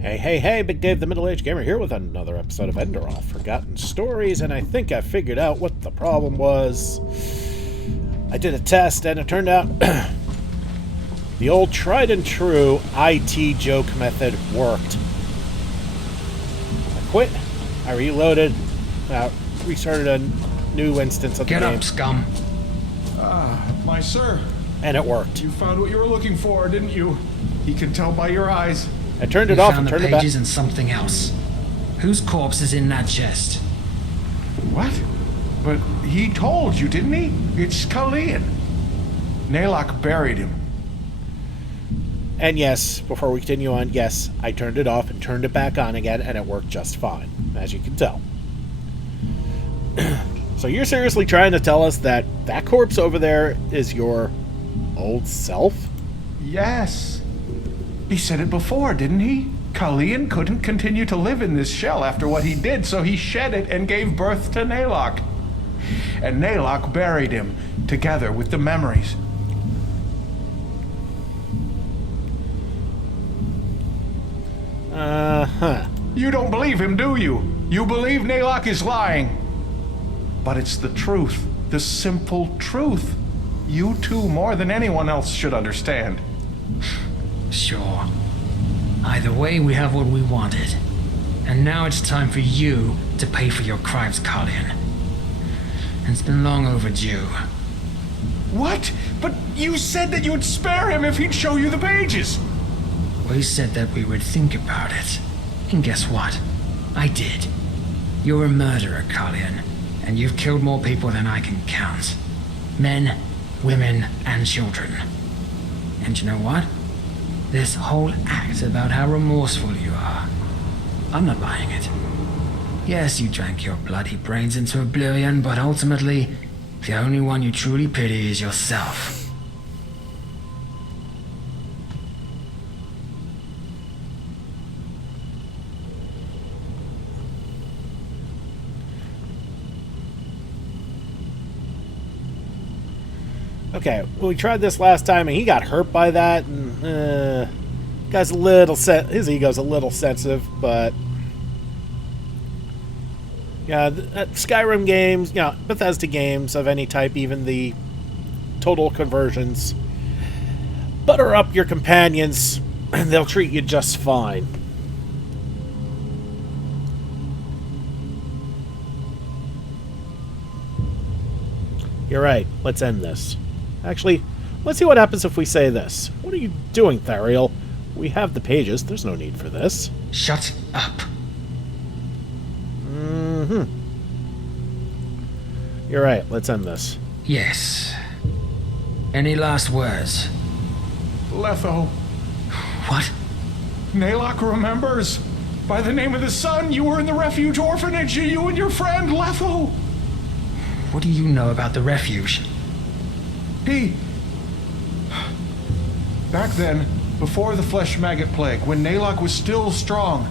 Hey, Big Dave the Middle-Aged Gamer here with another episode of Enderal, Forgotten Stories, and I think I figured out what the problem was. I did a test, and it turned out the old tried-and-true IT joke method worked. I quit, I reloaded, restarted a new instance of the game. Get up, scum. My sir. And it worked. You found what you were looking for, didn't you? He can tell by your eyes. I turned it off and turned it back. Found the pages and something else. Whose corpse is in that chest? What? But he told you, didn't he? It's Kalian. Nalok buried him. And yes, before we continue on, yes, I turned it off and turned it back on again, and it worked just fine, as you can tell. So you're seriously trying to tell us that that corpse over there is your old self? Yes. He said it before, didn't he? Kalian couldn't continue to live in this shell after what he did, so he shed it and gave birth to Nalok. And Nalok buried him, together with the memories. Uh-huh. You don't believe him, do you? You believe Nalok is lying. But it's the truth, the simple truth. You two, more than anyone else, should understand. Sure. Either way, we have what we wanted. And now it's time for you to pay for your crimes, Kalian. And it's been long overdue. What? But you said that you would spare him if he'd show you the pages. We said that we would think about it. And guess what? I did. You're a murderer, Kalian. And you've killed more people than I can count. Men, women, and children. And you know what? This whole act about how remorseful you are, I'm not buying it. Yes, you drank your bloody brains into oblivion, but ultimately, the only one you truly pity is yourself. Okay, well, we tried this last time, and he got hurt by that, and guy's a little his ego's a little sensitive, but yeah, Skyrim games, Bethesda games of any type, even the total conversions, butter up your companions, and they'll treat you just fine. You're right. Let's end this. Actually, let's see what happens if we say this. What are you doing, Thariel? We have the pages. There's no need for this. Shut up. Mm-hmm. You're right. Let's end this. Yes. Any last words? Letho. What? Nalok remembers. By the name of the sun, you were in the refuge orphanage, you and your friend, Letho. What do you know about the refuge? Back then, before the flesh maggot plague, when Nalok was still strong,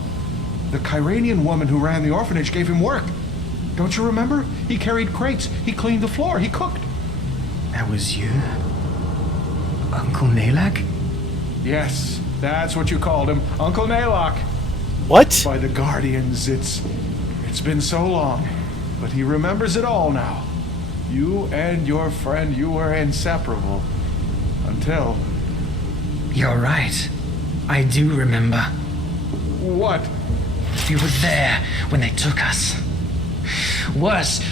the Kyranian woman who ran the orphanage gave him work. Don't you remember? He carried crates, he cleaned the floor, he cooked. That was you? Uncle Nalok? Yes, that's what you called him, Uncle Nalok. What? By the Guardians, it's been so long, but he remembers it all now. You and your friend, you were inseparable. Until... You're right. I do remember. What? You were there when they took us. Worse,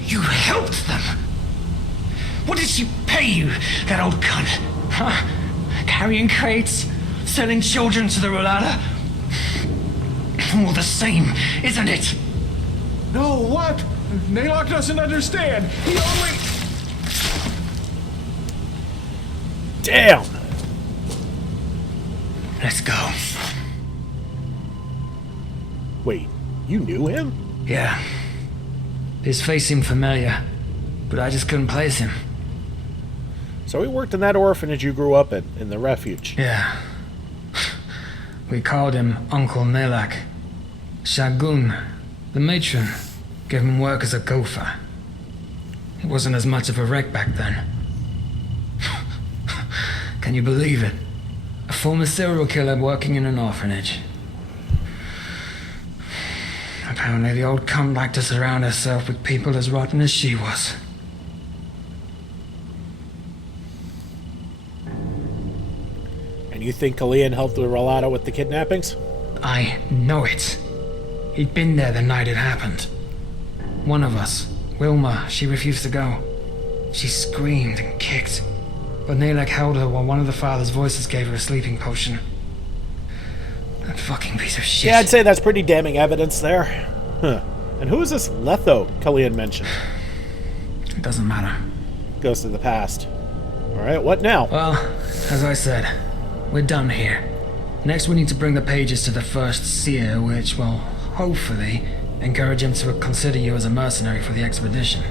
you helped them. What did she pay you, that old cunt? Huh? Carrying crates? Selling children to the Rolada? All the same, isn't it? No, what? Nalok doesn't understand. He only... Damn! Let's go. Wait, you knew him? Yeah. His face seemed familiar, but I just couldn't place him. So he worked in that orphanage you grew up in the refuge. Yeah. We called him Uncle Nalok. Shagun, the matron, gave him work as a gopher. He wasn't as much of a wreck back then. Can you believe it? A former serial killer working in an orphanage. Apparently the old cunt liked to surround herself with people as rotten as she was. And you think Kalian helped the Rolata with the kidnappings? I know it. He'd been there the night it happened. One of us, Wilma, she refused to go. She screamed and kicked, but Nalek held her while one of the father's voices gave her a sleeping potion. That fucking piece of shit. Yeah, I'd say that's pretty damning evidence there. Huh. And who is this Letho Kalian mentioned? It doesn't matter. Goes to the past. Alright, what now? Well, as I said, we're done here. Next we need to bring the pages to the first seer, which will, hopefully, encourage him to consider you as a mercenary for the expedition.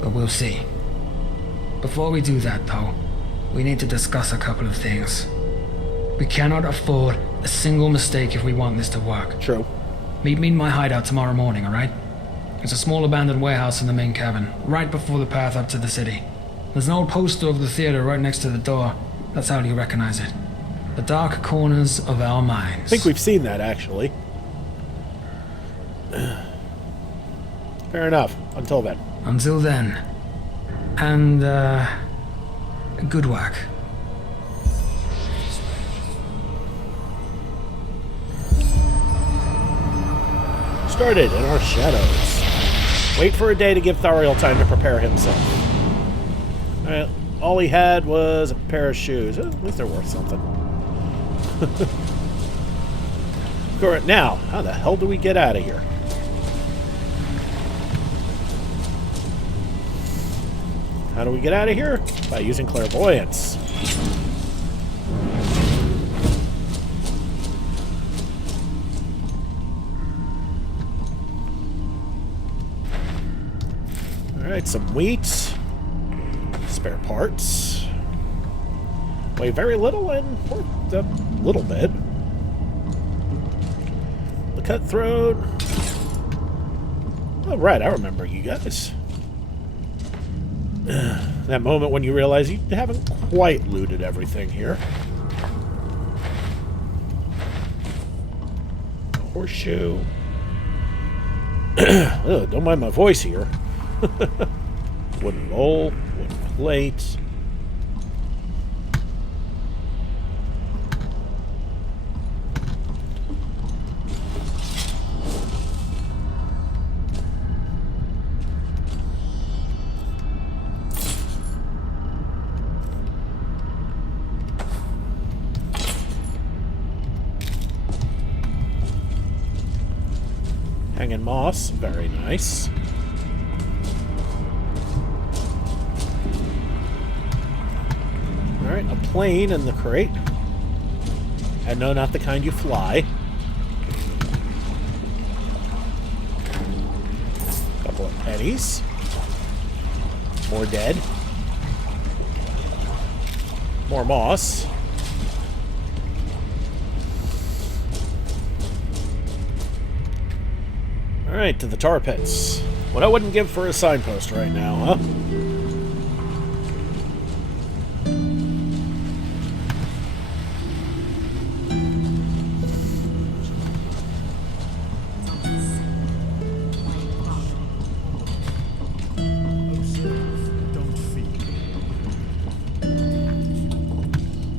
But we'll see. Before we do that, though, we need to discuss a couple of things. We cannot afford a single mistake if we want this to work. True. Meet me in my hideout tomorrow morning, alright? It's a small abandoned warehouse in the main cabin, right before the path up to the city. There's an old poster of the theater right next to the door. That's how you recognize it. The dark corners of our minds. I think we've seen that, actually. Fair enough. Until then. Until then. And, good work. Started in our shadows. Wait for a day to give Thariel time to prepare himself. Alright, all he had was a pair of shoes. At least they're worth something. Alright, now, how the hell do we get out of here? How do we get out of here? By using clairvoyance. Alright, some wheat. Spare parts. Weigh very little and worth a little bit. The cutthroat. Oh, right, I remember you guys. That moment when you realize you haven't quite looted everything here. Horseshoe. Ugh, don't mind my voice here. Wooden bowl, wooden plate. Hanging moss, very nice. Alright, a plane in the crate. And no, not the kind you fly. Couple of pennies. More dead. More moss. Alright, to the tar pits. What I wouldn't give for a signpost right now, huh?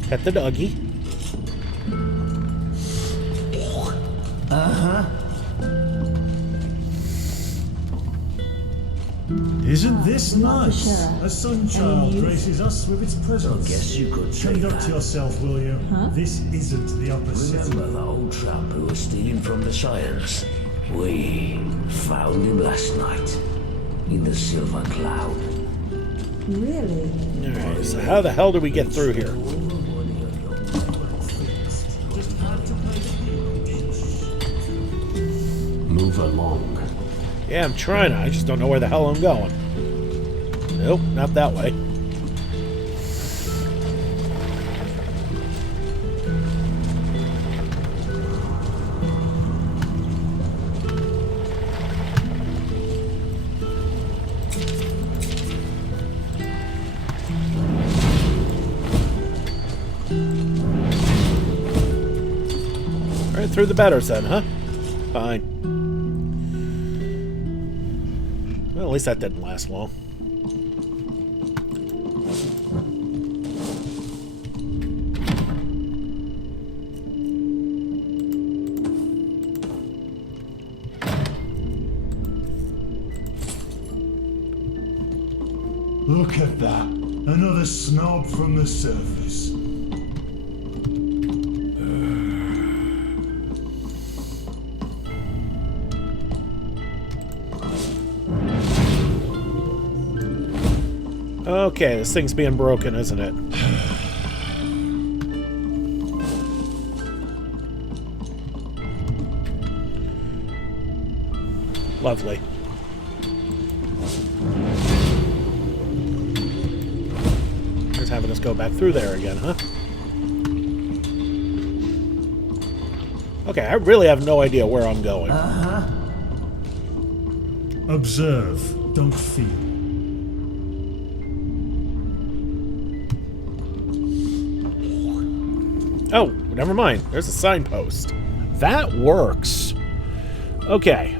Pet the doggy. Isn't this nice? A sun-child graces us with its presence. I guess you could say Conduct that. yourself, will you? This isn't the upper city. Remember the old tramp who was stealing from the Shires? We found him last night in the Silver Cloud. Really? Alright, so how the hell do we get through here? Move along. Yeah, I'm trying to. I just don't know where the hell I'm going. Nope, not that way. Right through the betters then, huh? Fine. Well, at least that didn't last long. Look at that. Another snob from the surface. Okay, this thing's being broken, isn't it? Lovely. Just having us go back through there again, huh? Okay, I really have no idea where I'm going. Observe, don't feel. Oh, never mind. There's a signpost. That works. Okay.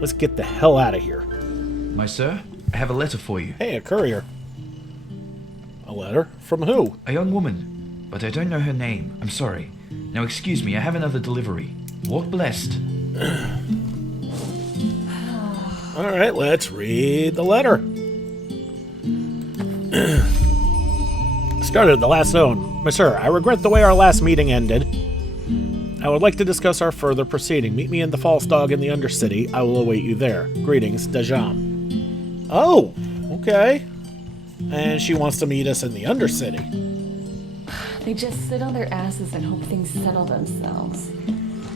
Let's get the hell out of here. My sir, I have a letter for you. Hey, a courier. A letter? From who? A young woman, but I don't know her name. I'm sorry. Now excuse me, I have another delivery. Walk blessed. Alright, let's read the letter. Started at the last zone. My sir, I regret the way our last meeting ended. I would like to discuss our further proceeding. Meet me in the False Dog in the Undercity. I will await you there. Greetings, Dijaam. Oh, okay. And she wants to meet us in the Undercity. They just sit on their asses and hope things settle themselves.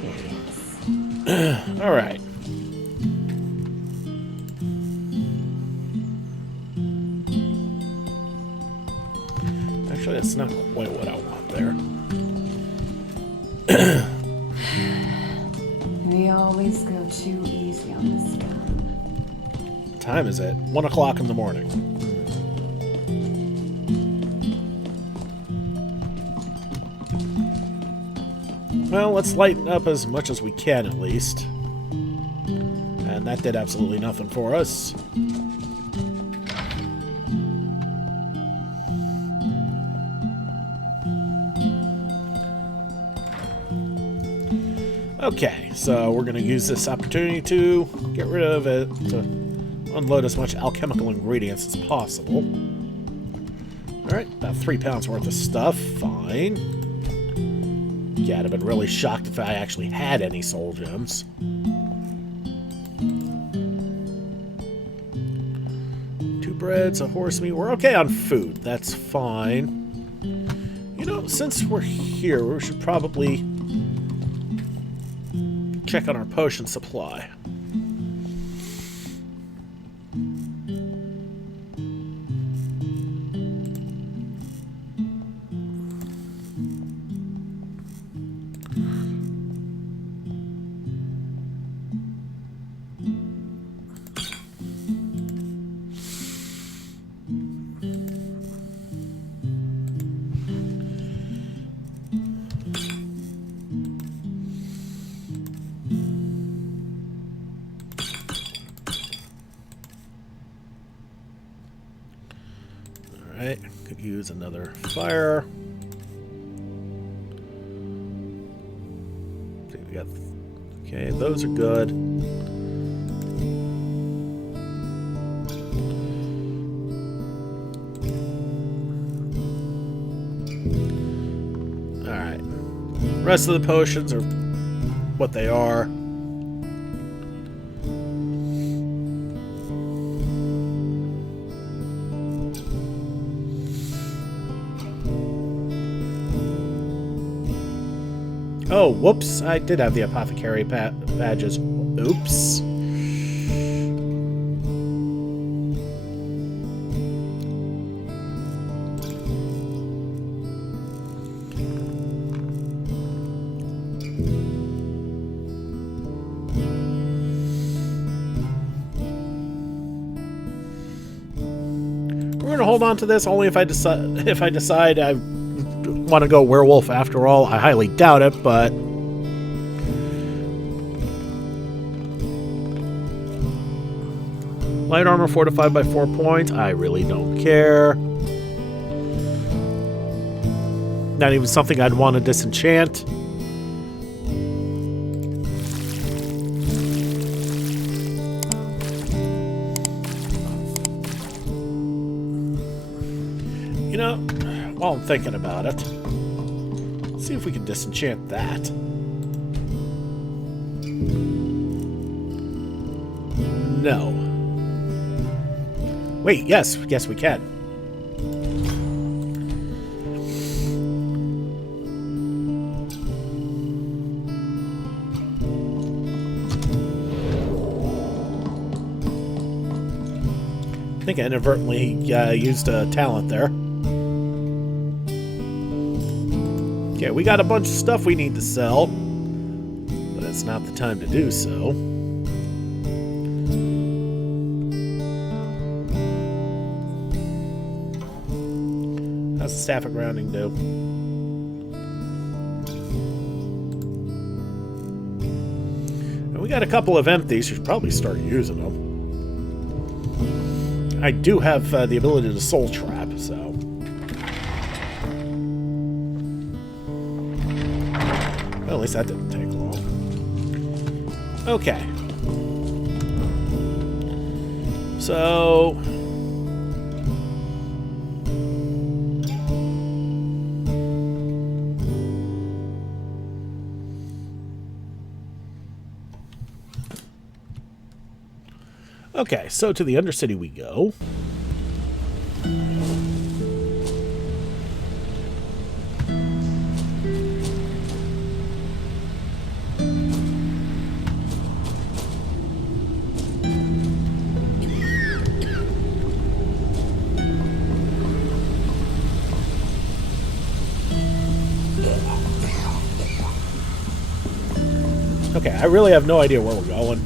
Idiots. Alright. Actually, that's not quite what I want there. We always go too easy on this guy. What time is it? 1 o'clock in the morning. Well, let's lighten up as much as we can, at least. And that did absolutely nothing for us. Okay, so we're going to use this opportunity to get rid of it, to unload as much alchemical ingredients as possible. Alright, about 3 pounds worth of stuff, fine. Yeah, I'd have been really shocked if I actually had any soul gems. 2 breads, a horse meat, we're okay on food, that's fine. You know, since we're here, we should probably check on our potion supply. Alright, could use another fire. I think we got. Okay, those are good. Alright. Rest of the potions are what they are. Oh, whoops. I did have the apothecary badges. Oops. We're going to hold on to this only if I decide I want to go werewolf after all. I highly doubt it, but Light armor fortified by 4 points. I really don't care. Not even something I'd want to disenchant. You know, while I'm thinking about it, let's see if we can disenchant that. No. Wait, yes we can. I think I inadvertently used a talent there. Okay, we got a bunch of stuff we need to sell, but it's not the time to do so. How's the staff of grounding do? And we got a couple of empties. We should probably start using them. I do have the ability to soul trap, so. Well, at least that didn't take long. Okay. So. Okay, so to the Undercity we go. Okay, I really have no idea where we're going.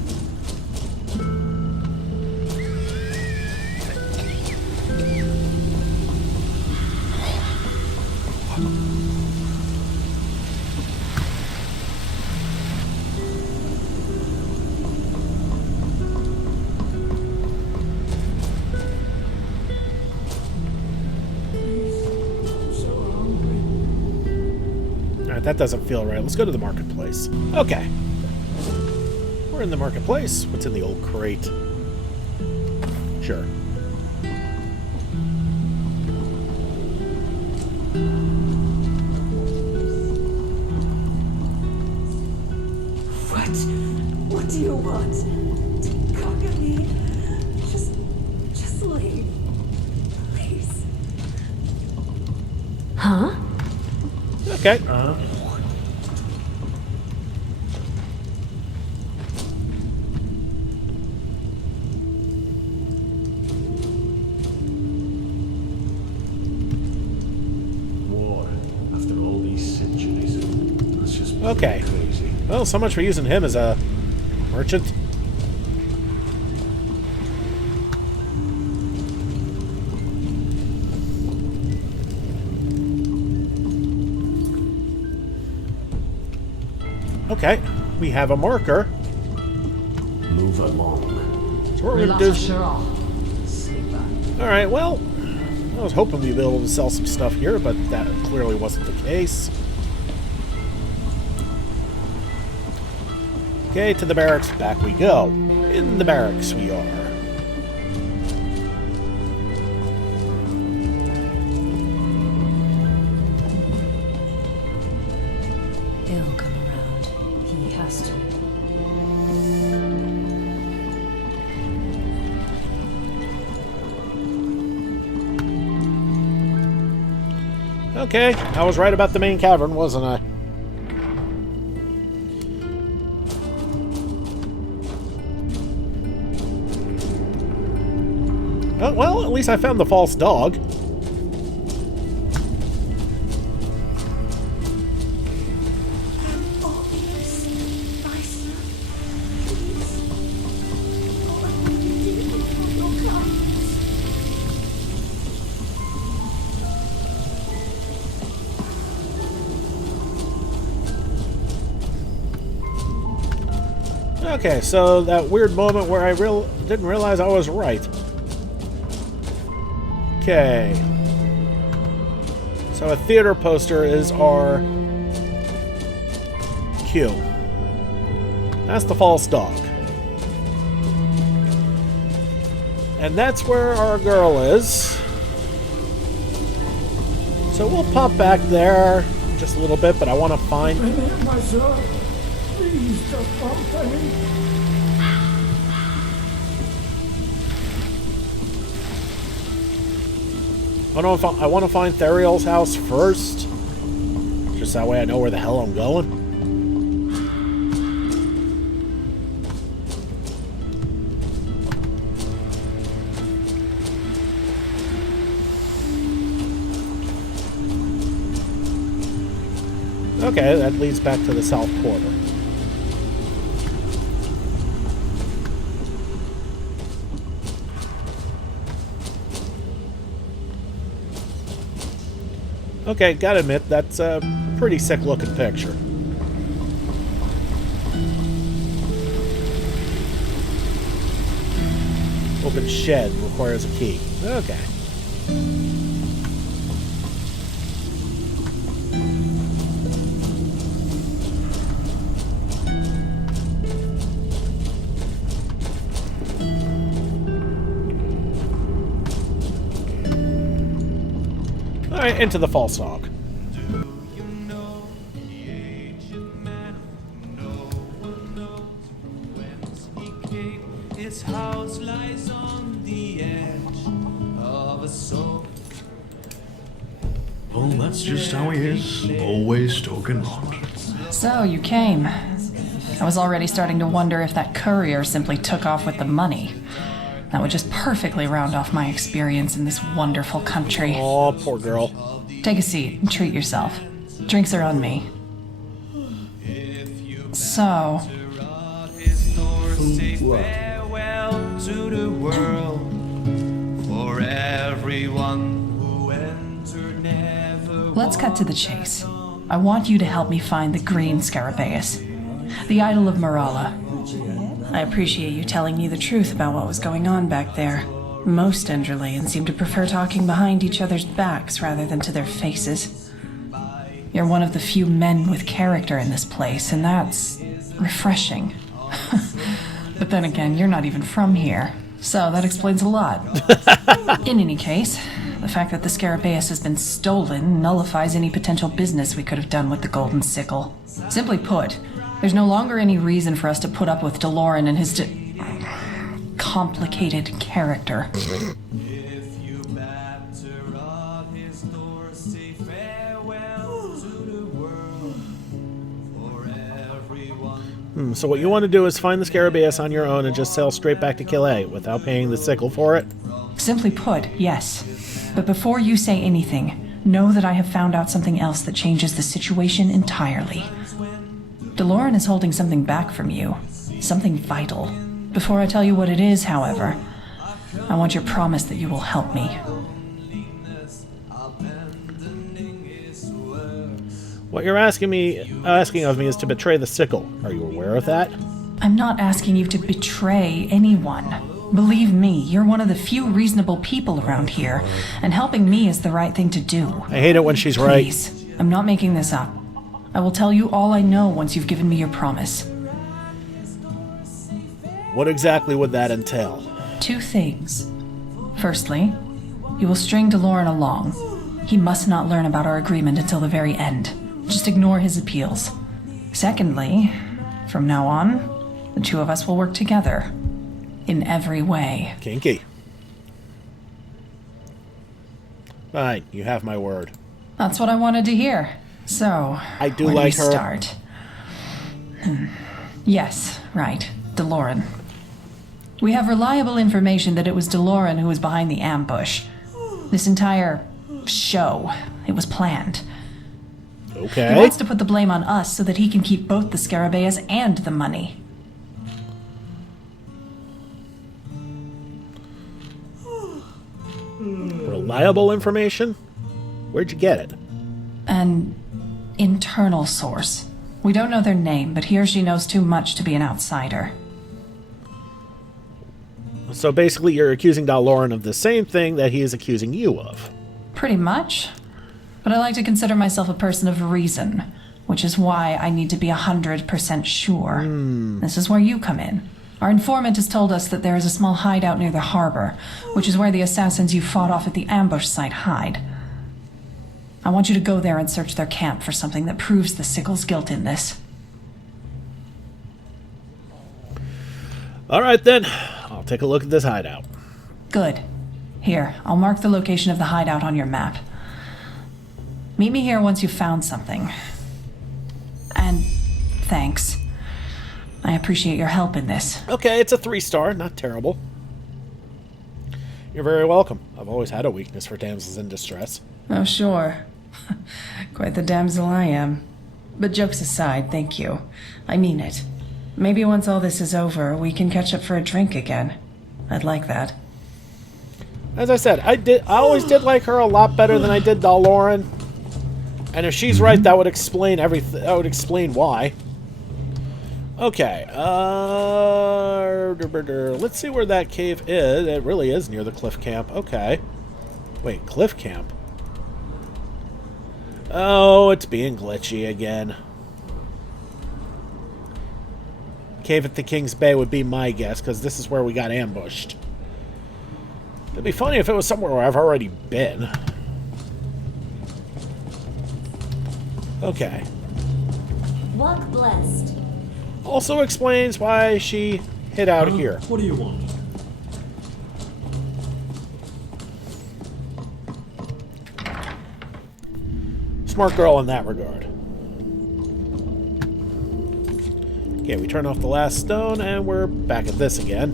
That doesn't feel right. Let's go to the marketplace. Okay. We're in the marketplace. What's in the old crate? Sure. What do you want? To conquer me? Just leave. Please. Huh? Okay. Okay. Well, so much for using him as a merchant. Okay, we have a marker. Move along. So what we're going to do... Alright, well, I was hoping we'd be able to sell some stuff here, but that clearly wasn't the case. Okay, to the barracks, back we go. In the barracks we are. He'll come around. He has to. Okay, I was right about the main cavern, wasn't I? Oh, well, at least I found the false dog. Okay, so that weird moment where I didn't realize I was right. Okay. So a theater poster is our cue. That's the false dog. And that's where our girl is. So we'll pop back there in just a little bit, but I want to find... Please, just one thing. I want to find Theriel's house first. Just that way I know where the hell I'm going. Okay, that leads back to the south quarter. Okay, gotta admit, that's a pretty sick-looking picture. Open shed requires a key. Okay. Alright, into the false dog. His house lies on the edge of a soul. Well, that's just how he is. Always talking nonsense. So, you came. I was already starting to wonder if that courier simply took off with the money. That would just perfectly round off my experience in this wonderful country. Oh, poor girl. Take a seat and treat yourself. Drinks are on me. So... To the world for everyone who entered never. Let's cut to the chase. I want you to help me find the green Scarabaeus, the idol of Marala. I appreciate you telling me the truth about what was going on back there. Most Enderalians seem to prefer talking behind each other's backs rather than to their faces. You're one of the few men with character in this place, and that's refreshing. But then again, you're not even from here, so that explains a lot. In any case, the fact that the Scarabaeus has been stolen nullifies any potential business we could have done with the Golden Sickle. Simply put, there's no longer any reason for us to put up with Deloran and his complicated character. So what you want to do is find the Scarabaeus on your own and just sail straight back to Calais without paying the sickle for it? Simply put, yes. But before you say anything, know that I have found out something else that changes the situation entirely. Deloran is holding something back from you. Something vital. Before I tell you what it is, however, I want your promise that you will help me. What you're asking of me is to betray the sickle. Are you aware of that? I'm not asking you to betray anyone. Believe me, you're one of the few reasonable people around here, and helping me is the right thing to do. I hate it when she's right. Please, I'm not making this up. I will tell you all I know once you've given me your promise. What exactly would that entail? 2 things. Firstly, you will string Deloran along. He must not learn about our agreement until the very end. Just ignore his appeals. Secondly, from now on, the 2 of us will work together. In every way. Kinky. Fine, you have my word. That's what I wanted to hear. So, I do where like do we her. Start? Yes, right. Deloran. We have reliable information that it was Deloran who was behind the ambush. This entire show, it was planned. Okay. He wants to put the blame on us so that he can keep both the Scarabaeus and the money. Reliable information? Where'd you get it? An internal source. We don't know their name, but he or she knows too much to be an outsider. So basically you're accusing Daloran of the same thing that he is accusing you of. Pretty much. But I like to consider myself a person of reason, which is why I need to be 100% sure. This is where you come in. Our informant has told us that there is a small hideout near the harbor, which is where the assassins you fought off at the ambush site hide. I want you to go there and search their camp for something that proves the Sickle's guilt in this. All right, then. I'll take a look at this hideout. Good. Here, I'll mark the location of the hideout on your map. Meet me here once you've found something. And thanks. I appreciate your help in this. Okay, it's a 3-star. Not terrible. You're very welcome. I've always had a weakness for damsels in distress. Oh, sure. Quite the damsel I am. But jokes aside, thank you. I mean it. Maybe once all this is over, we can catch up for a drink again. I'd like that. As I said, I always did like her a lot better than I did Daloran. And if she's right, that would explain everything. That would explain why. Okay. Let's see where that cave is. It really is near the cliff camp. Okay. Wait, cliff camp? Oh, it's being glitchy again. Cave at the King's Bay would be my guess, because this is where we got ambushed. It'd be funny if it was somewhere where I've already been. Okay. Walk blessed. Also explains why she hid out here. What do you want? Smart girl in that regard. Okay, we turn off the last stone, and we're back at this again.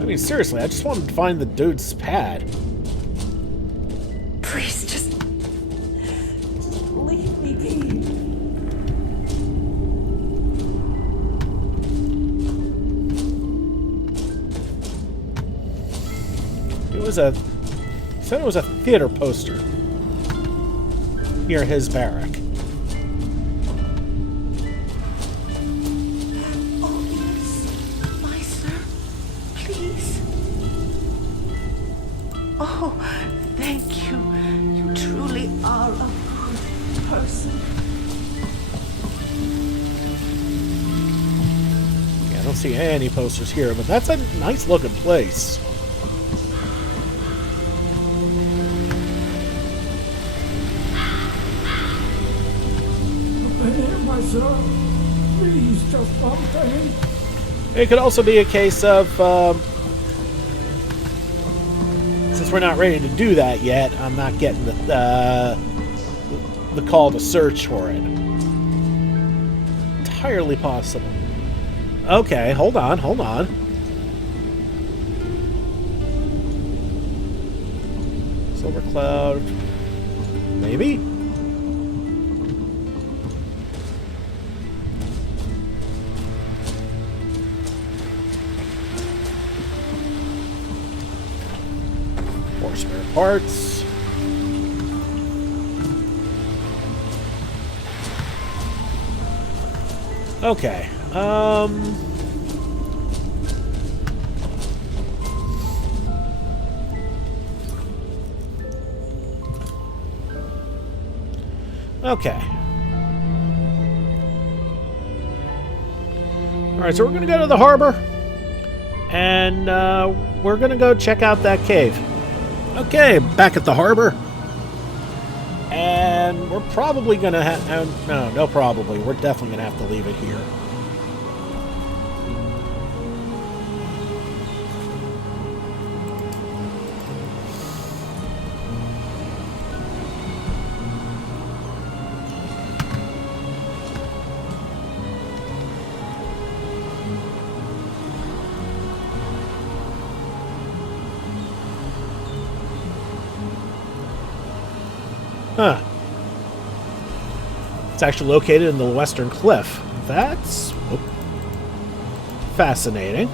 I mean, seriously, I just wanted to find the dude's pad. Please, just leave me be. Said it was a theater poster near his barrack. Oh, yes, my sir, please. Oh, thank you. You truly are a good person. Yeah, I don't see any posters here, but that's a nice looking place. Sir, please, just one thing. It could also be a case of, since we're not ready to do that yet, I'm not getting the call to search for it. Entirely possible. Okay, hold on. Silver Cloud. Maybe? More spare parts. Okay. Okay. Alright, so we're going to go to the harbor. And we're going to go check out that cave. Okay, back at the harbor. And we're probably going to have... No, probably. We're definitely going to have to leave it here. Huh. It's actually located in the western cliff. That's fascinating.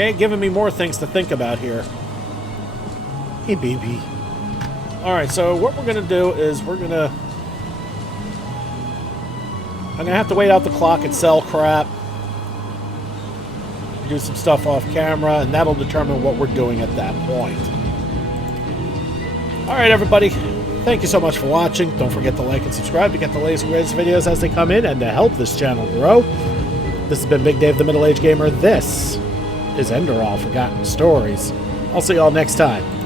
Okay, giving me more things to think about here. Hey, baby. Alright, so what we're going to do is I'm going to have to wait out the clock and sell crap. Do some stuff off camera, and that'll determine what we're doing at that point. Alright, everybody. Thank you so much for watching. Don't forget to like and subscribe to get the latest and greatest videos as they come in and to help this channel grow. This has been Big Dave the Middle-Aged Gamer. This is Enderal Forgotten Stories. I'll see you all next time.